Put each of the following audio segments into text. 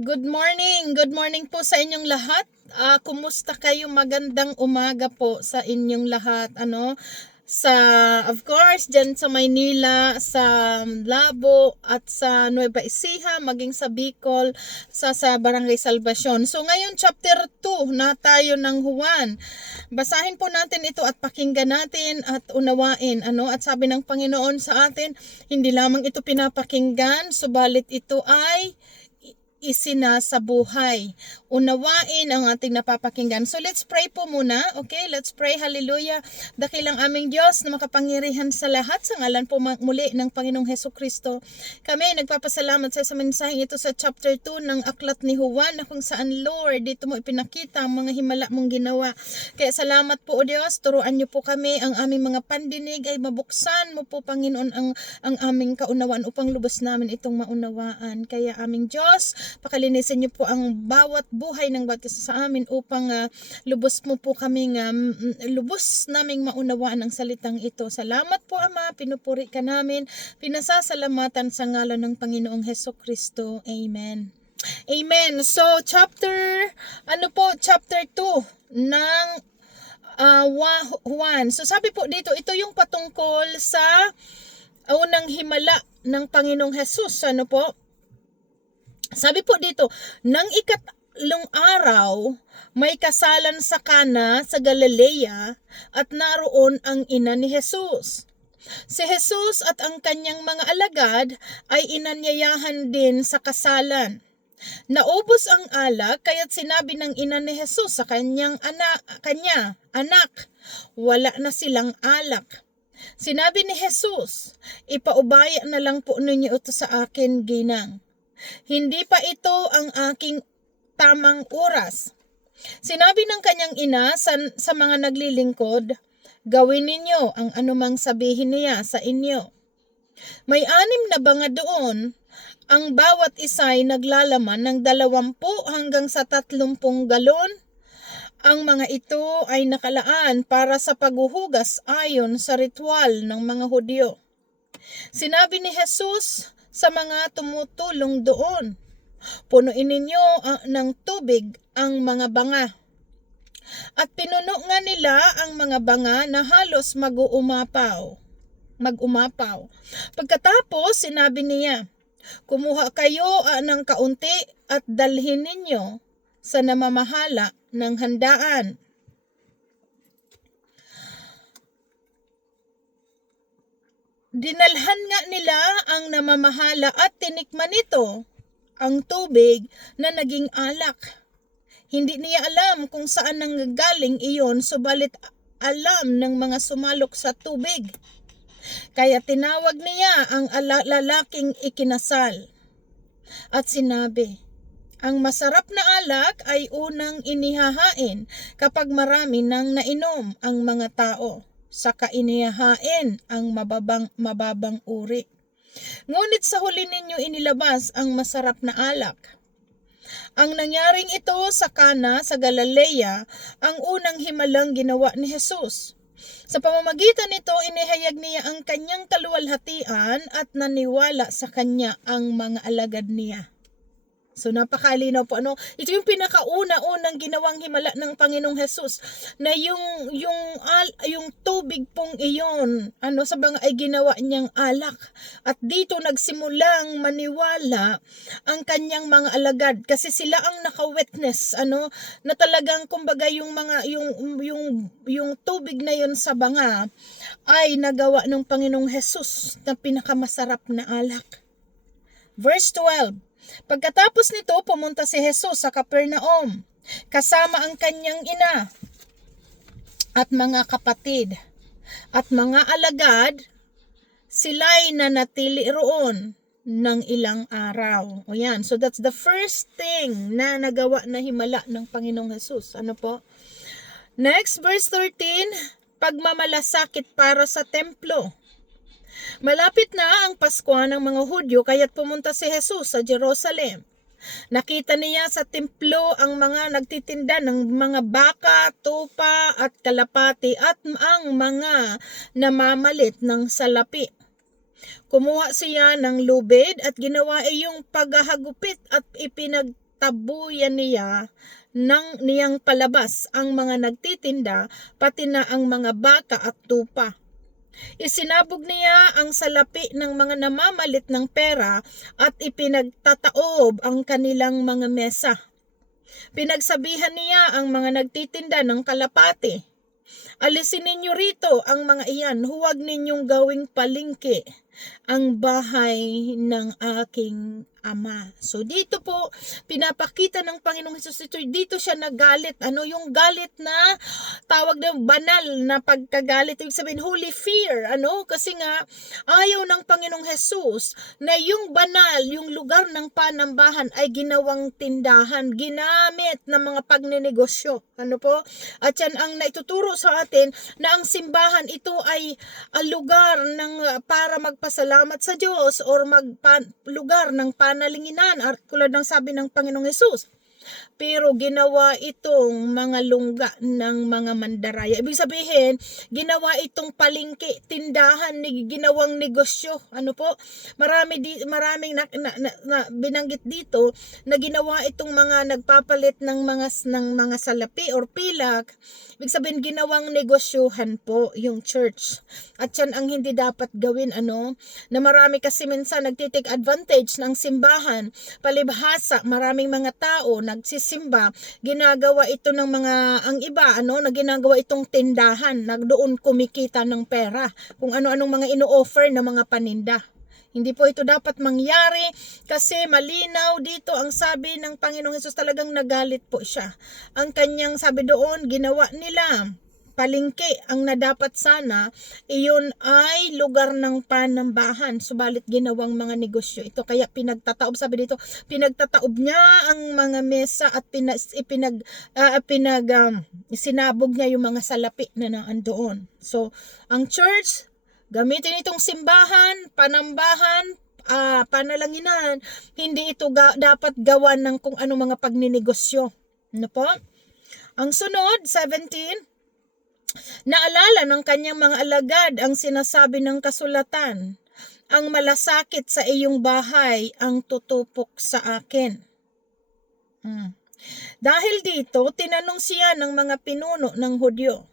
Good morning. Good morning po sa inyong lahat. Ah, kumusta kayo? Magandang umaga po sa inyong lahat. Ano? Sa of course diyan sa Maynila, sa Labo at sa Nueva Ecija, maging sa Bicol, sa sa Barangay Salvacion. So ngayon chapter 2 na tayo ng Juan. Basahin po natin ito at pakinggan natin at unawain ano at sabi ng Panginoon sa atin, hindi lamang ito pinapakinggan, subalit ito ay isinasabuhay. Unawain ang ating napapakinggan. So let's pray po muna. Okay, let's pray. Hallelujah. Dakilang aming Diyos na makapangyarihan sa lahat sa ngalan po muli ng Panginoong Heso Kristo. Kami nagpapasalamat sa sa mensaheng ito sa chapter 2 ng Aklat ni Juan na kung saan Lord dito mo ipinakita ang mga himala mong ginawa. Kaya salamat po o Diyos, turuan niyo po kami ang aming mga pandinig ay mabuksan mo po Panginoon ang ang aming kaunawaan upang lubos namin itong maunawaan. Kaya aming Diyos, pakalinisin niyo po ang bawat buhay ng bawat isa sa amin upang ah, lubos mo po kaming um, lubos naming maunawaan ang salitang ito. Salamat po Ama, pinupuri ka namin, pinasasalamatan sa ngalan ng Panginoong Heso Kristo. Amen. Amen. So, chapter, ano po, chapter 2 ng uh, Juan. So, sabi po dito, ito yung patungkol sa unang himala ng Panginoong Jesus. Ano po? Sabi po dito, nang ikatlong araw, may kasalan sa Kana sa Galilea at naroon ang ina ni Jesus. Si Jesus at ang kanyang mga alagad ay inanyayahan din sa kasalan. Naubos ang alak kaya't sinabi ng ina ni Jesus sa kanyang anak, kanya, anak, wala na silang alak. Sinabi ni Jesus, ipaubaya na lang po ninyo ito sa akin, ginang. Hindi pa ito ang aking tamang oras. Sinabi ng kanyang ina sa, sa mga naglilingkod, gawin ninyo ang anumang sabihin niya sa inyo. May anim na banga doon, ang bawat isa ay naglalaman ng dalawampu hanggang sa tatlumpung galon. Ang mga ito ay nakalaan para sa paghuhugas ayon sa ritual ng mga Hudyo. Sinabi ni Jesus sa mga tumutulong doon, punuin ninyo ah, ng tubig ang mga banga. At pinuno nga nila ang mga banga na halos mag-uumapaw. Mag-umapaw. Pagkatapos, sinabi niya, kumuha kayo ah, ng kaunti at dalhin ninyo sa namamahala ng handaan. Dinalhan nga nila ang namamahala at tinikman nito ang tubig na naging alak. Hindi niya alam kung saan nanggagaling iyon subalit alam ng mga sumalok sa tubig. Kaya tinawag niya ang ala- lalaking ikinasal. At sinabi, ang masarap na alak ay unang inihahain kapag marami nang nainom ang mga tao. Saka inihahain ang mababang, mababang uri. Ngunit sa huli ninyo inilabas ang masarap na alak. Ang nangyaring ito sa Kana sa Galilea, ang unang himalang ginawa ni Jesus. Sa pamamagitan nito, inihayag niya ang kanyang kaluwalhatian at naniwala sa kanya ang mga alagad niya. So napakalinaw po ano, ito yung pinakauna-unang ginawang himala ng Panginoong Hesus na yung yung al, yung tubig pong iyon ano sa banga ay ginawa niyang alak at dito nagsimulang maniwala ang kanyang mga alagad kasi sila ang naka-witness ano na talagang kumbaga yung mga yung yung yung tubig na yon sa banga ay nagawa ng Panginoong Hesus na pinakamasarap na alak. Verse 12 Pagkatapos nito, pumunta si Jesus sa Capernaum, kasama ang kanyang ina at mga kapatid at mga alagad, sila'y nanatili roon ng ilang araw. O yan. So that's the first thing na nagawa na himala ng Panginoong Jesus. Ano po? Next, verse 13, pagmamalasakit para sa templo. Malapit na ang Pasko ng mga Hudyo kaya't pumunta si Jesus sa Jerusalem. Nakita niya sa templo ang mga nagtitinda ng mga baka, tupa at kalapati at ang mga namamalit ng salapi. Kumuha siya ng lubid at ginawa ay yung paghahagupit at ipinag pinagtabuyan niya ng niyang palabas ang mga nagtitinda pati na ang mga baka at tupa. Isinabog niya ang salapi ng mga namamalit ng pera at ipinagtataob ang kanilang mga mesa. Pinagsabihan niya ang mga nagtitinda ng kalapate. Alisin ninyo rito ang mga iyan, huwag ninyong gawing palingki ang bahay ng aking ama. So dito po pinapakita ng Panginoong Hesus ito dito siya nagalit. Ano yung galit na tawag na banal na pagkagalit. Ibig sabihin holy fear. Ano? Kasi nga ayaw ng Panginoong Hesus na yung banal, yung lugar ng panambahan ay ginawang tindahan, ginamit ng mga pagninegosyo. Ano po? At yan ang naituturo sa atin na ang simbahan ito ay ah, lugar ng ah, para magpasalamat sa Diyos or magpan, lugar ng panalinginan at tulad ng sabi ng Panginoong Yesus. Pero ginawa itong mga lungga ng mga mandaraya. Ibig sabihin, ginawa itong palingki, tindahan, ginawang negosyo. Ano po? Marami di, maraming na, na, na, na binanggit dito na ginawa itong mga nagpapalit ng mga ng mga salapi or pilak. Ibig sabihin, ginawang negosyohan po yung church. At yan ang hindi dapat gawin, ano? Na marami kasi minsan nagtitake advantage ng simbahan. Palibhasa, maraming mga tao nagsisimba, ginagawa ito ng mga, ang iba, ano, na ginagawa itong tindahan, nagdoon kumikita ng pera. Kung ano-anong mga ino-offer na mga paninda. Hindi po ito dapat mangyari kasi malinaw dito ang sabi ng Panginoong Hesus talagang nagalit po siya. Ang kanyang sabi doon, ginawa nila palingki ang nadapat sana iyon ay lugar ng panambahan. Subalit ginawang mga negosyo ito. Kaya pinagtataob sabi dito pinagtataob niya ang mga mesa at pinag, ipinag ah, pinag um, sinabog niya yung mga salapi na naandoon so ang church gamitin itong simbahan panambahan ah, panalanginan. Hindi ito ga- dapat gawan ng kung ano mga pagninegosyo. Ano po? Ang sunod 17 Naalala ng kanyang mga alagad ang sinasabi ng kasulatan, ang malasakit sa iyong bahay ang tutupok sa akin. Hmm. Dahil dito, tinanong siya ng mga pinuno ng Hudyo.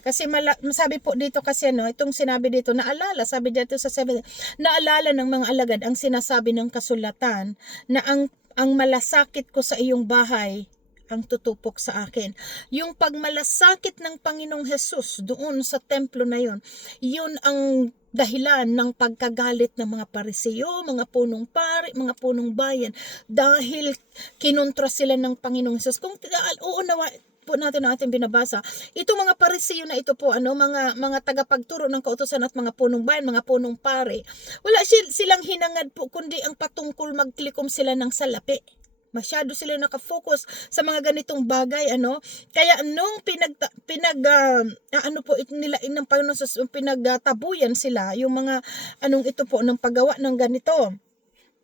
Kasi mala, sabi po dito kasi no, itong sinabi dito, naalala, sabi dito sa 7, naalala ng mga alagad ang sinasabi ng kasulatan na ang ang malasakit ko sa iyong bahay ang tutupok sa akin. Yung pagmalasakit ng Panginoong Hesus doon sa templo na yon, yun ang dahilan ng pagkagalit ng mga pariseyo, mga punong pari, mga punong bayan dahil kinontra sila ng Panginoong Hesus. Kung uunawa po natin ang ating binabasa, itong mga pariseyo na ito po, ano, mga mga tagapagturo ng kautosan at mga punong bayan, mga punong pare, wala sil- silang hinangad po kundi ang patungkol magklikom sila ng salapi. Masyado sila nakafocus sa mga ganitong bagay, ano? Kaya nung pinag, pinag ah, ano po, it, nila, ng Panginoon, sus- pinagtabuyan sila, yung mga, anong ito po, ng paggawa ng ganito,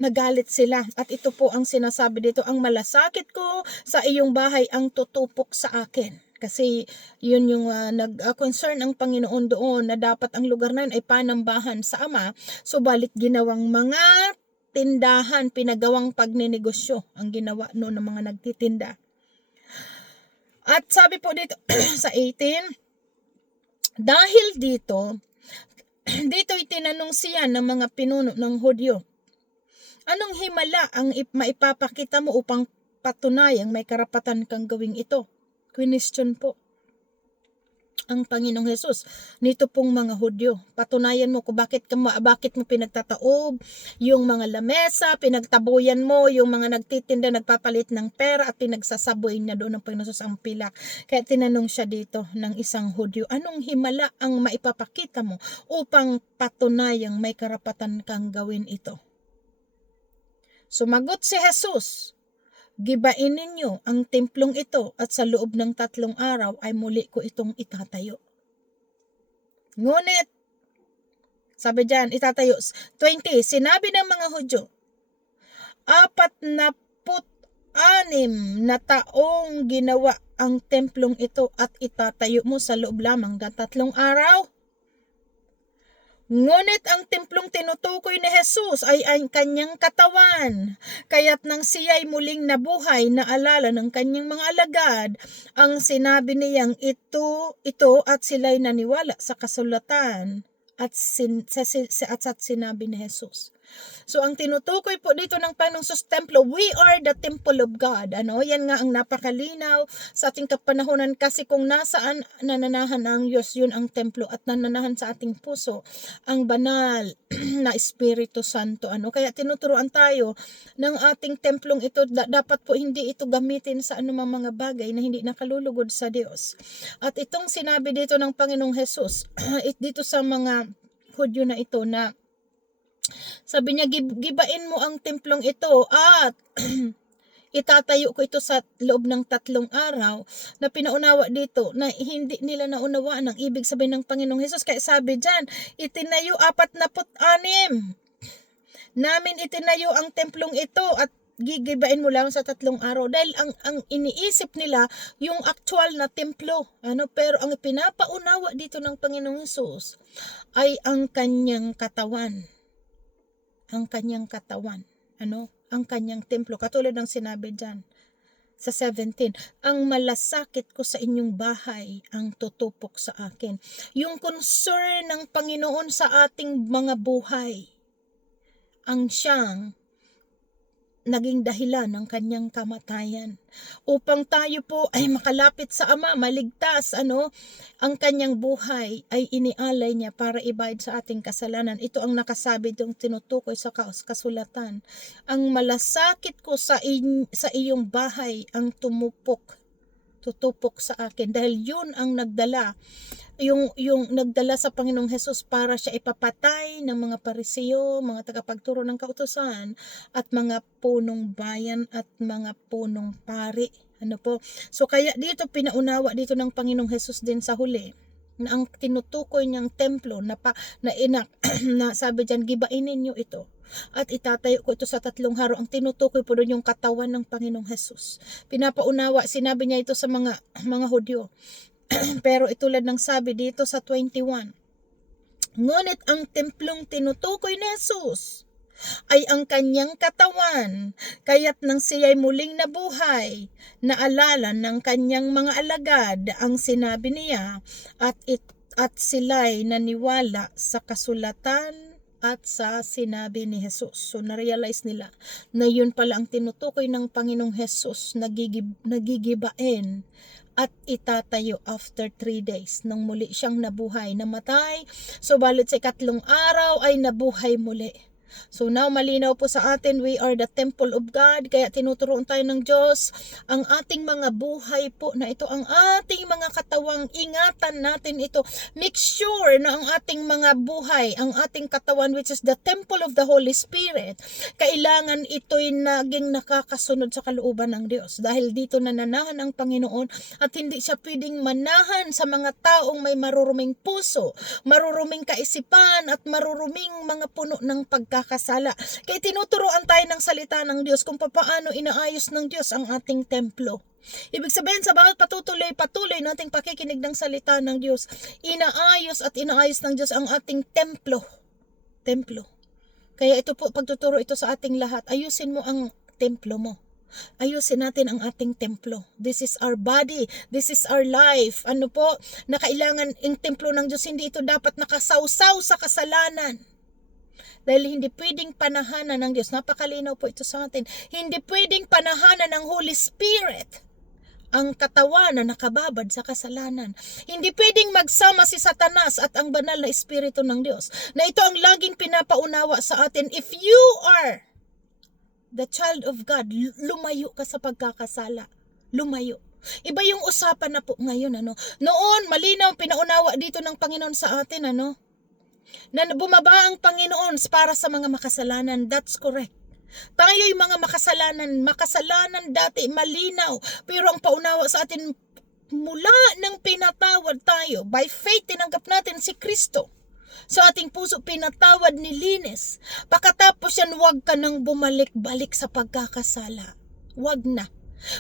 nagalit sila. At ito po ang sinasabi dito, ang malasakit ko sa iyong bahay ang tutupok sa akin. Kasi yun yung ah, nag-concern ang Panginoon doon na dapat ang lugar na yun ay panambahan sa Ama, subalit ginawang mga tindahan, pinagawang pagninegosyo ang ginawa no ng mga nagtitinda. At sabi po dito sa 18, dahil dito, dito itinanong siya ng mga pinuno ng Hudyo. Anong himala ang ip- maipapakita mo upang patunayang may karapatan kang gawing ito? Question po ang Panginoong Hesus nito pong mga Hudyo. Patunayan mo kung bakit ka bakit mo pinagtataob yung mga lamesa, pinagtabuyan mo yung mga nagtitinda, nagpapalit ng pera at pinagsasaboy niya doon ng Panginoong Hesus ang pilak. Kaya tinanong siya dito ng isang Hudyo, anong himala ang maipapakita mo upang patunayang may karapatan kang gawin ito? Sumagot si Jesus, Gibain ninyo ang templong ito at sa loob ng tatlong araw ay muli ko itong itatayo. Ngunit, sabi dyan, itatayo. 20, sinabi ng mga Hudyo, apat na put anim na taong ginawa ang templong ito at itatayo mo sa loob lamang ng tatlong araw. Ngunit ang templong tinutukoy ni Jesus ay ang kanyang katawan. Kaya't nang siya'y muling nabuhay, naalala ng kanyang mga alagad, ang sinabi niyang ito, ito at sila'y naniwala sa kasulatan at, sin, sa, sa, at, at sinabi ni Jesus. So ang tinutukoy po dito ng Panginoong sus templo, we are the temple of God. Ano? Yan nga ang napakalinaw sa ating kapanahonan kasi kung nasaan nananahan ang Diyos, yun ang templo at nananahan sa ating puso ang banal na Espiritu Santo. Ano? Kaya tinuturuan tayo ng ating templong ito, da- dapat po hindi ito gamitin sa anumang mga bagay na hindi nakalulugod sa Diyos. At itong sinabi dito ng Panginoong Jesus, it dito sa mga Hudyo na ito na sabi niya, "Gib- gibain mo ang templong ito at itatayo ko ito sa loob ng tatlong araw na pinaunawa dito na hindi nila naunawaan ang ibig sabihin ng Panginoong Hesus. Kaya sabi dyan, itinayo apat na put anim. Namin itinayo ang templong ito at gigibain mo lang sa tatlong araw dahil ang ang iniisip nila yung actual na templo ano pero ang pinapaunawa dito ng Panginoong Hesus ay ang kanyang katawan ang kanyang katawan. Ano? Ang kanyang templo. Katulad ng sinabi dyan sa 17, ang malasakit ko sa inyong bahay ang tutupok sa akin. Yung concern ng Panginoon sa ating mga buhay ang siyang naging dahilan ng kanyang kamatayan. Upang tayo po ay makalapit sa Ama, maligtas, ano, ang kanyang buhay ay inialay niya para ibayad sa ating kasalanan. Ito ang nakasabi yung tinutukoy sa kas- kasulatan. Ang malasakit ko sa, in, sa iyong bahay ang tumupok, tutupok sa akin dahil yun ang nagdala yung yung nagdala sa Panginoong Hesus para siya ipapatay ng mga parisiyo, mga tagapagturo ng kautusan at mga punong bayan at mga punong pari. Ano po? So kaya dito pinaunawa dito ng Panginoong Hesus din sa huli na ang tinutukoy niyang templo na pa, na ina na sabi diyan gibainin niyo ito at itatayo ko ito sa tatlong haro. Ang tinutukoy po doon yung katawan ng Panginoong Hesus. Pinapaunawa, sinabi niya ito sa mga mga Hudyo. Pero itulad ng sabi dito sa 21, Ngunit ang templong tinutukoy ni Jesus ay ang kanyang katawan, kaya't nang siya'y muling nabuhay, naalala ng kanyang mga alagad ang sinabi niya at, it, at sila'y naniwala sa kasulatan at sa sinabi ni Jesus. So, na-realize nila na yun pala ang tinutukoy ng Panginoong Jesus, nagigib, nagigibain at itatayo after three days nang muli siyang nabuhay, namatay. So, balit sa ikatlong araw ay nabuhay muli. So now malinaw po sa atin, we are the temple of God, kaya tinuturuan tayo ng Diyos ang ating mga buhay po na ito, ang ating mga katawang ingatan natin ito. Make sure na ang ating mga buhay, ang ating katawan which is the temple of the Holy Spirit, kailangan ito'y naging nakakasunod sa kalooban ng Diyos. Dahil dito nananahan ang Panginoon at hindi siya pwedeng manahan sa mga taong may maruruming puso, maruruming kaisipan at maruruming mga puno ng pagkakasala. Kaya tinuturuan tayo ng salita ng Diyos kung paano inaayos ng Diyos ang ating templo. Ibig sabihin sa bawat patutuloy-patuloy nating pakikinig ng salita ng Diyos, inaayos at inaayos ng Diyos ang ating templo. Templo. Kaya ito po, pagtuturo ito sa ating lahat, ayusin mo ang templo mo. Ayusin natin ang ating templo. This is our body. This is our life. Ano po, na kailangan ang templo ng Diyos, hindi ito dapat nakasawsaw sa kasalanan. Dahil hindi pwedeng panahanan ng Diyos. Napakalinaw po ito sa atin. Hindi pwedeng panahanan ng Holy Spirit ang katawan na nakababad sa kasalanan. Hindi pwedeng magsama si Satanas at ang banal na Espiritu ng Diyos. Na ito ang laging pinapaunawa sa atin. If you are the child of God, lumayo ka sa pagkakasala. Lumayo. Iba yung usapan na po ngayon, ano. Noon, malinaw pinaunawa dito ng Panginoon sa atin, ano na bumaba ang Panginoon para sa mga makasalanan. That's correct. Tayo'y mga makasalanan, makasalanan dati, malinaw. Pero ang paunawa sa atin, mula nang pinatawad tayo, by faith tinanggap natin si Kristo. Sa ating puso, pinatawad ni Linis. Pagkatapos yan, huwag ka nang bumalik-balik sa pagkakasala. Huwag na.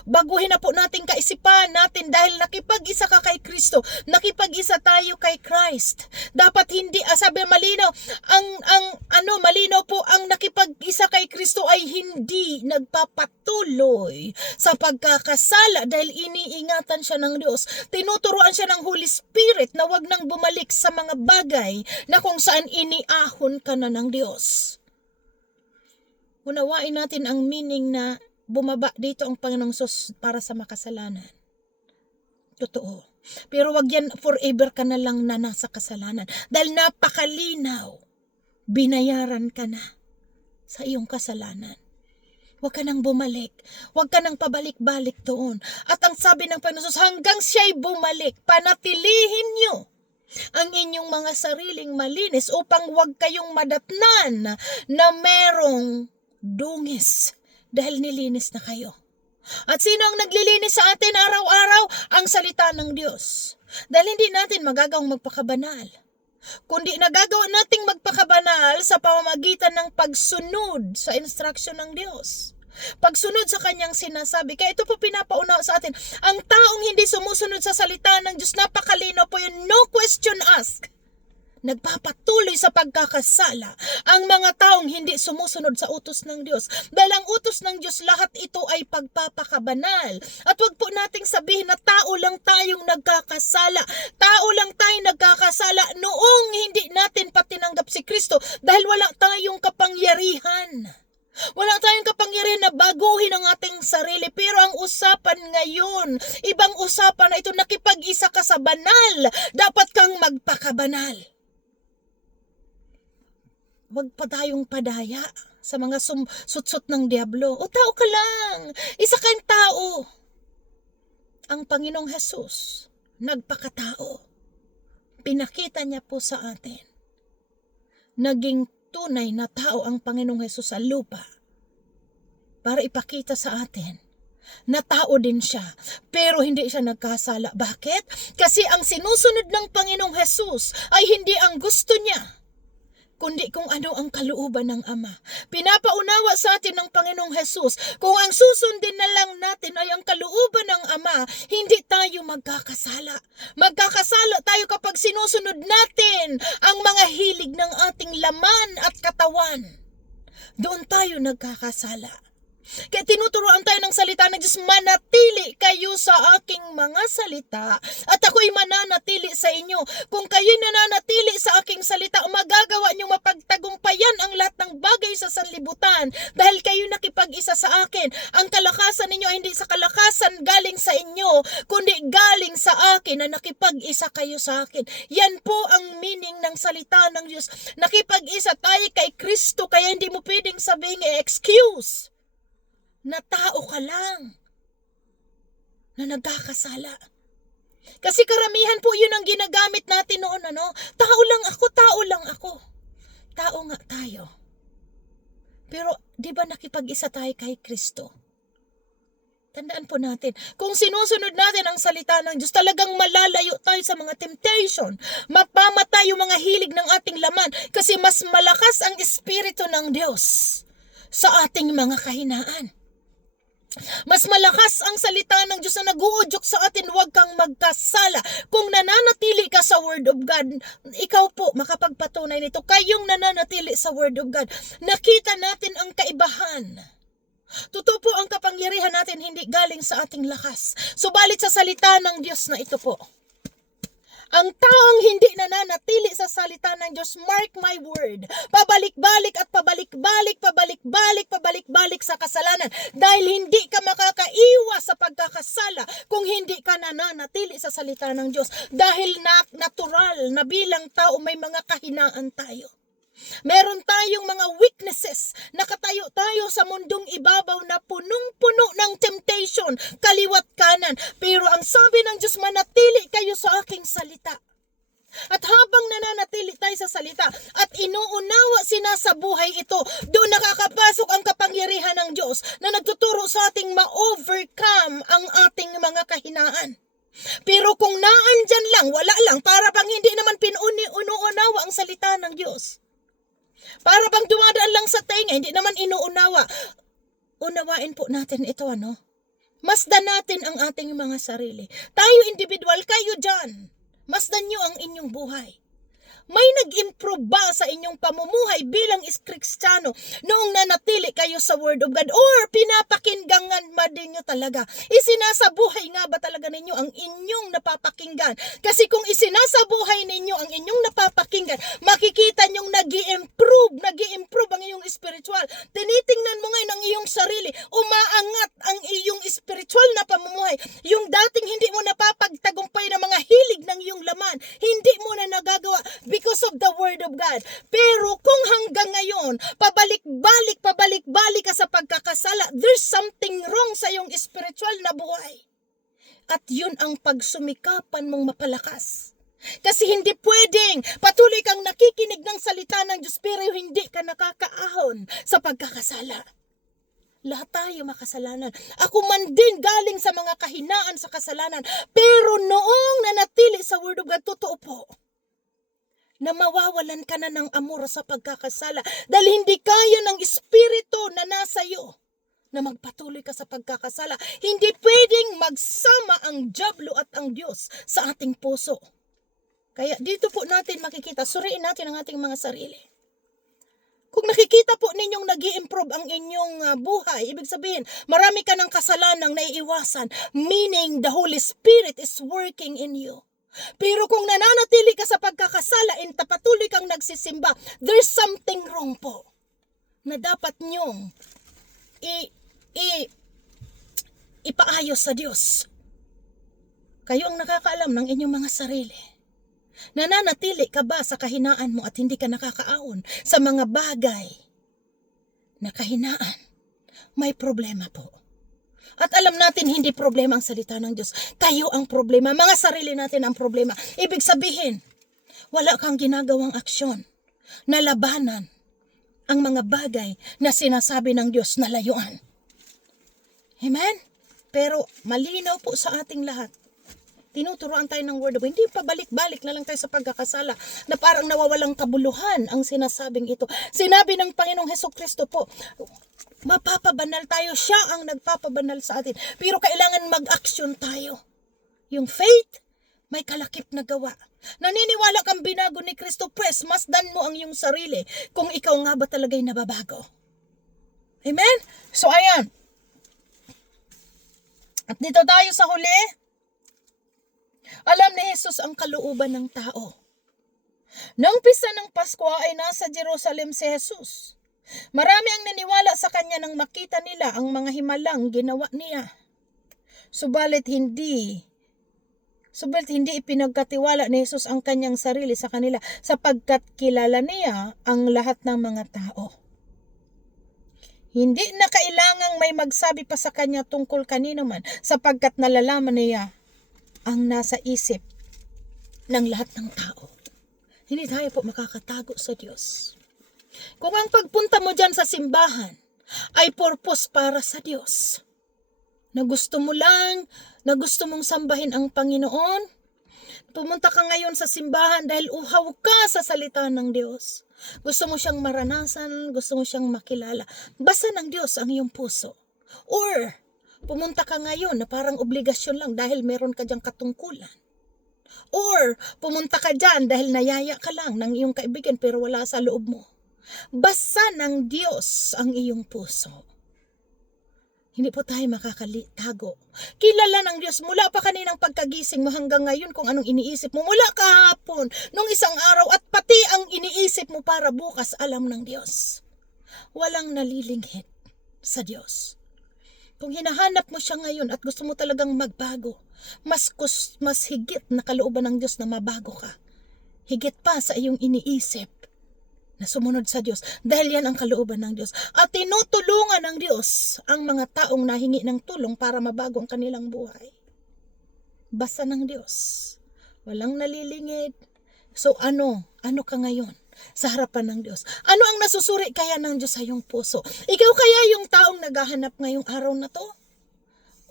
Baguhin na po natin kaisipan natin dahil nakipag-isa ka kay Kristo, nakipag-isa tayo kay Christ. Dapat hindi ah, sabi malinaw, ang ang ano malinaw po ang nakipag-isa kay Kristo ay hindi nagpapatuloy sa pagkakasala dahil iniingatan siya ng Diyos. Tinuturuan siya ng Holy Spirit na wag nang bumalik sa mga bagay na kung saan iniahon ka na ng Diyos. Unawain natin ang meaning na bumaba dito ang Panginoong Sus para sa makasalanan. Totoo. Pero wag yan forever ka na lang na nasa kasalanan. Dahil napakalinaw, binayaran ka na sa iyong kasalanan. Huwag ka nang bumalik. Huwag ka nang pabalik-balik doon. At ang sabi ng Panginoon hanggang siya'y bumalik, panatilihin niyo ang inyong mga sariling malinis upang huwag kayong madatnan na merong dungis dahil nilinis na kayo. At sino ang naglilinis sa atin araw-araw? Ang salita ng Diyos. Dahil hindi natin magagawang magpakabanal. Kundi nagagawa nating magpakabanal sa pamamagitan ng pagsunod sa instruction ng Diyos. Pagsunod sa kanyang sinasabi. Kaya ito po pinapauna sa atin. Ang taong hindi sumusunod sa salita ng Diyos, napakalino po yun. No question asked nagpapatuloy sa pagkakasala ang mga taong hindi sumusunod sa utos ng Diyos. Dahil ang utos ng Diyos, lahat ito ay pagpapakabanal. At wag po nating sabihin na tao lang tayong nagkakasala. Tao lang tayong nagkakasala noong hindi natin pa tinanggap si Kristo dahil wala tayong kapangyarihan. Wala tayong kapangyarihan na baguhin ang ating sarili. Pero ang usapan ngayon, ibang usapan na ito, nakipag-isa ka sa banal. Dapat kang magpakabanal wag pa tayong padaya sa mga sum- sutsot ng Diablo. O tao ka lang. Isa kang tao. Ang Panginoong Hesus, nagpakatao. Pinakita niya po sa atin. Naging tunay na tao ang Panginoong Hesus sa lupa para ipakita sa atin na tao din siya. Pero hindi siya nagkasala. Bakit? Kasi ang sinusunod ng Panginoong Hesus ay hindi ang gusto niya kundi kung ano ang kalooban ng Ama. Pinapaunawa sa atin ng Panginoong Hesus, kung ang susundin na lang natin ay ang kalooban ng Ama, hindi tayo magkakasala. Magkakasala tayo kapag sinusunod natin ang mga hilig ng ating laman at katawan. Doon tayo nagkakasala. Kaya tinuturoan tayo ng salita ng Diyos, manatili kayo sa aking mga salita at ako'y mananatili sa inyo. Kung kayo'y nananatili sa aking salita, magagawa niyong mapagtagumpayan ang lahat ng bagay sa sanlibutan dahil kayo nakipag-isa sa akin. Ang kalakasan ninyo ay hindi sa kalakasan galing sa inyo, kundi galing sa akin na nakipag-isa kayo sa akin. Yan po ang meaning ng salita ng Diyos. Nakipag-isa tayo kay Kristo, kaya hindi mo pwedeng sabihin excuse na tao ka lang na nagkakasala. Kasi karamihan po yun ang ginagamit natin noon, ano? Tao lang ako, tao lang ako. Tao nga tayo. Pero, di ba nakipag-isa tayo kay Kristo? Tandaan po natin, kung sinusunod natin ang salita ng Diyos, talagang malalayo tayo sa mga temptation. Mapamatay yung mga hilig ng ating laman kasi mas malakas ang Espiritu ng Diyos sa ating mga kahinaan. Mas malakas ang salita ng Diyos na naguudyok sa atin, huwag kang magkasala. Kung nananatili ka sa Word of God, ikaw po makapagpatunay nito. Kayong nananatili sa Word of God, nakita natin ang kaibahan. Totoo po ang kapangyarihan natin hindi galing sa ating lakas. Subalit sa salita ng Diyos na ito po. Ang taong hindi nananatili sa salita ng Diyos, mark my word, pabalik-balik at pabalik-balik, pabalik-balik, pabalik-balik sa kasalanan. Dahil hindi ka makakaiwas sa pagkakasala kung hindi ka nananatili sa salita ng Diyos. Dahil na natural na bilang tao may mga kahinaan tayo. Meron tayong mga weaknesses. Nakatayo tayo sa mundong ibabaw na punong-puno ng temptation, kaliwat kanan. Pero ang sabi ng Diyos, manatili kayo sa aking salita. At habang nananatili tayo sa salita at inuunawa sinasabuhay ito, doon nakakapasok ang kapangyarihan ng Diyos na nagtuturo sa ating ma-overcome ang ating mga kahinaan. Pero kung naandyan lang, wala lang, para bang hindi naman pinuni-unuunawa ang salita ng Diyos. Para bang dumadaan lang sa tenga, hindi naman inuunawa. Unawain po natin ito ano. Masdan natin ang ating mga sarili. Tayo individual, kayo dyan. Masdan nyo ang inyong buhay. May nag-improve ba sa inyong pamumuhay bilang is Kristiyano noong nanatili kayo sa Word of God or pinapakinggan ba din nyo talaga? Isinasabuhay nga ba talaga ninyo ang inyong napapakinggan? Kasi kung isinasabuhay ninyo ang inyong napapakinggan, makikita nyong nag improve nag improve ang iyong spiritual. Tinitingnan mo ngayon ang iyong sarili, umaangat ang iyong spiritual na pamumuhay. Yung dating hindi mo napapagtagumpay ng mga hilig ng iyong laman, hindi mo na nagagawa because of the Word of God. Pero kung hanggang ngayon, pabalik-balik, pabalik-balik ka sa pagkakasala, there's something wrong sa iyong spiritual na buhay. At yun ang pagsumikapan mong mapalakas. Kasi hindi pwedeng patuloy kang nakikinig ng salita ng Diyos pero hindi ka nakakaahon sa pagkakasala. Lahat tayo makasalanan. Ako man din galing sa mga kahinaan sa kasalanan. Pero noong nanatili sa Word of God, totoo po na mawawalan ka na ng amor sa pagkakasala dahil hindi kaya ng espiritu na nasa iyo na magpatuloy ka sa pagkakasala. Hindi pwedeng magsama ang Diablo at ang Diyos sa ating puso. Kaya dito po natin makikita, suriin natin ang ating mga sarili. Kung nakikita po ninyong nag improve ang inyong ah, buhay, ibig sabihin, marami ka ng kasalanang naiiwasan, meaning the Holy Spirit is working in you. Pero kung nananatili ka sa pagkakasala and patuloy kang nagsisimba, there's something wrong po na dapat nyong i, i, ipaayos sa Diyos. Kayo ang nakakaalam ng inyong mga sarili. Nananatili ka ba sa kahinaan mo at hindi ka nakakaahon sa mga bagay na kahinaan? May problema po. At alam natin hindi problema ang salita ng Diyos. Tayo ang problema. Mga sarili natin ang problema. Ibig sabihin, wala kang ginagawang aksyon na labanan ang mga bagay na sinasabi ng Diyos na layuan. Amen? Pero malinaw po sa ating lahat. Tinuturoan tayo ng word of God. Hindi pa balik-balik na lang tayo sa pagkakasala na parang nawawalang kabuluhan ang sinasabing ito. Sinabi ng Panginoong Heso Kristo po, mapapabanal tayo. Siya ang nagpapabanal sa atin. Pero kailangan mag-action tayo. Yung faith, may kalakip na gawa. Naniniwala kang binago ni Kristo, press, masdan mo ang iyong sarili kung ikaw nga ba talaga'y nababago. Amen? So, ayan. At dito tayo sa huli. Alam ni Jesus ang kalooban ng tao. Nang pisa ng Pasko ay nasa Jerusalem si Jesus. Marami ang naniwala sa kanya nang makita nila ang mga himalang ginawa niya. Subalit hindi Subalit hindi ipinagkatiwala ni Jesus ang kanyang sarili sa kanila sapagkat kilala niya ang lahat ng mga tao. Hindi na kailangang may magsabi pa sa kanya tungkol kanino man sapagkat nalalaman niya ang nasa isip ng lahat ng tao. Hindi tayo po makakatago sa Diyos. Kung ang pagpunta mo dyan sa simbahan ay purpose para sa Diyos, na gusto mo lang, na gusto mong sambahin ang Panginoon, pumunta ka ngayon sa simbahan dahil uhaw ka sa salita ng Diyos. Gusto mo siyang maranasan, gusto mo siyang makilala. Basa ng Diyos ang iyong puso. Or, pumunta ka ngayon na parang obligasyon lang dahil meron ka diyang katungkulan. Or, pumunta ka dyan dahil nayaya ka lang ng iyong kaibigan pero wala sa loob mo. Basa ng Diyos ang iyong puso. Hindi po tayo makakatago. Kilala ng Diyos mula pa kaninang pagkagising mo hanggang ngayon kung anong iniisip mo. Mula kahapon, nung isang araw at pati ang iniisip mo para bukas alam ng Diyos. Walang nalilinghit sa Diyos. Kung hinahanap mo siya ngayon at gusto mo talagang magbago, mas, kus, mas higit na kalooban ng Diyos na mabago ka. Higit pa sa iyong iniisip na sumunod sa Diyos dahil yan ang kalooban ng Diyos. At tinutulungan ng Diyos ang mga taong nahingi ng tulong para mabago ang kanilang buhay. Basta ng Diyos. Walang nalilingid. So ano? Ano ka ngayon? Sa harapan ng Diyos. Ano ang nasusuri kaya ng Diyos sa iyong puso? Ikaw kaya yung taong naghahanap ngayong araw na to?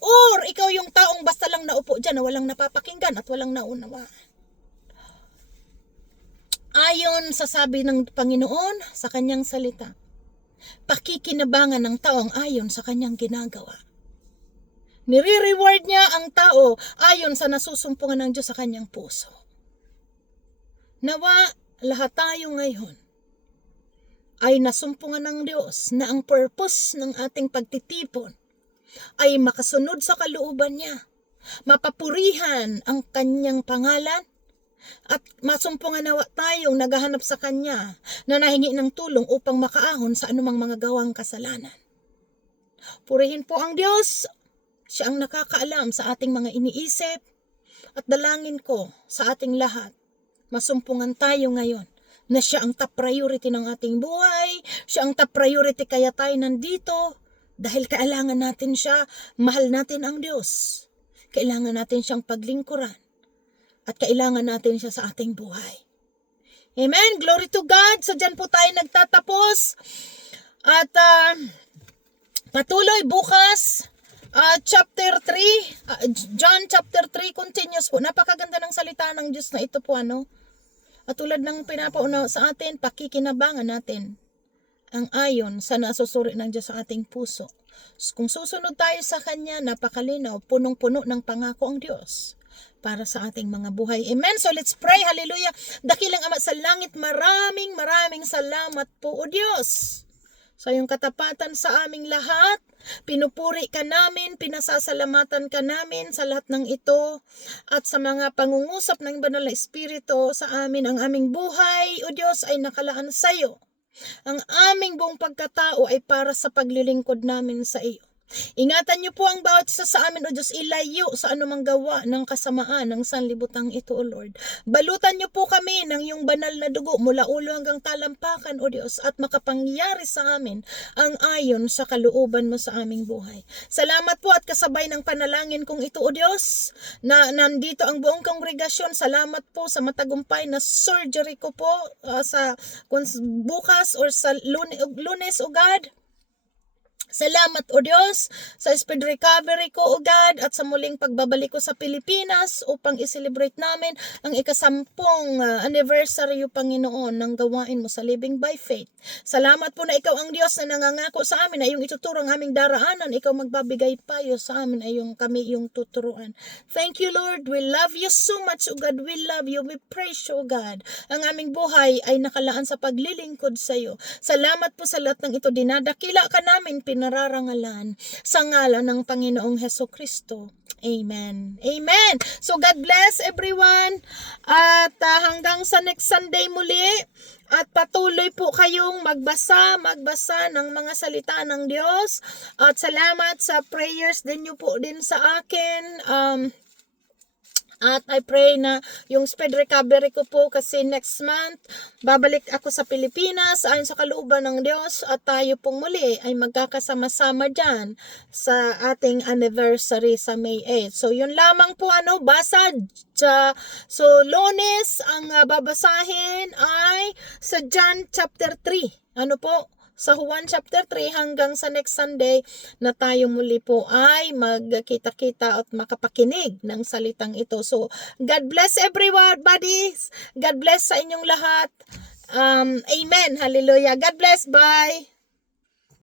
Or ikaw yung taong basta lang naupo dyan na walang napapakinggan at walang naunawaan? Ayon sa sabi ng Panginoon sa kanyang salita, pakikinabangan ng taong ayon sa kanyang ginagawa. Nire-reward niya ang tao ayon sa nasusumpungan ng Diyos sa kanyang puso. Nawa, lahat tayo ngayon ay nasumpungan ng Diyos na ang purpose ng ating pagtitipon ay makasunod sa kalooban niya, mapapurihan ang kanyang pangalan, at masumpungan nawa tayong naghahanap sa Kanya na nahingi ng tulong upang makaahon sa anumang mga gawang kasalanan. Purihin po ang Diyos. Siya ang nakakaalam sa ating mga iniisip at dalangin ko sa ating lahat. Masumpungan tayo ngayon na siya ang top priority ng ating buhay, siya ang top priority kaya tayo nandito dahil kailangan natin siya, mahal natin ang Diyos. Kailangan natin siyang paglingkuran at kailangan natin siya sa ating buhay. Amen. Glory to God. So dyan po tayo nagtatapos. At ah, patuloy bukas ah, chapter 3, ah, John chapter 3 continues po. Napakaganda ng salita ng Diyos na ito po ano. At tulad ng pinapauna sa atin, pakikinabangan natin ang ayon sa nasusuri ng Diyos sa ating puso. Kung susunod tayo sa Kanya, napakalinaw, punong-puno ng pangako ang Diyos para sa ating mga buhay. Amen. So let's pray. Hallelujah. Dakilang Ama sa langit, maraming maraming salamat po, O Diyos. Sa iyong katapatan sa aming lahat, pinupuri ka namin, pinasasalamatan ka namin sa lahat ng ito at sa mga pangungusap ng banal na Espiritu sa amin ang aming buhay, O Diyos, ay nakalaan sa iyo. Ang aming buong pagkatao ay para sa paglilingkod namin sa iyo. Ingatan niyo po ang bawat isa sa amin, O Diyos, ilayo sa anumang gawa ng kasamaan ng sanlibutang ito, O Lord. Balutan niyo po kami ng iyong banal na dugo mula ulo hanggang talampakan, O Diyos, at makapangyari sa amin ang ayon sa kalooban mo sa aming buhay. Salamat po at kasabay ng panalangin kong ito, O Diyos, na nandito ang buong kongregasyon. Salamat po sa matagumpay na surgery ko po ah, sa bukas or sa lunes, lunes O God. Salamat o Diyos sa speed recovery ko o God at sa muling pagbabalik ko sa Pilipinas upang i-celebrate namin ang ikasampung uh, anniversary o Panginoon ng gawain mo sa Living by Faith. Salamat po na ikaw ang Diyos na nangangako sa amin na iyong ituturo ang aming daraanan. Ikaw magbabigay payo sa amin ay yung kami yung tuturuan. Thank you Lord. We love you so much o God. We love you. We praise you o God. Ang aming buhay ay nakalaan sa paglilingkod sa iyo. Salamat po sa lahat ng ito. Dinadakila ka namin, pinararangalan sa ngalan ng Panginoong Heso Kristo. Amen. Amen. So God bless everyone. At ah, hanggang sa next Sunday muli, at patuloy po kayong magbasa, magbasa ng mga salita ng Diyos. At salamat sa prayers din nyo po din sa akin. Um, at I pray na yung speed recovery ko po kasi next month babalik ako sa Pilipinas ayon sa kalooban ng Diyos at tayo pong muli ay magkakasama-sama dyan sa ating anniversary sa May 8. So yun lamang po ano, basa sa so lunes ang ah, babasahin ay sa John chapter 3. Ano po? Sa Juan chapter 3 hanggang sa next Sunday na tayo muli po ay magkita-kita at makapakinig ng salitang ito. So, God bless everyone, buddies. God bless sa inyong lahat. Um, amen. Hallelujah. God bless. Bye.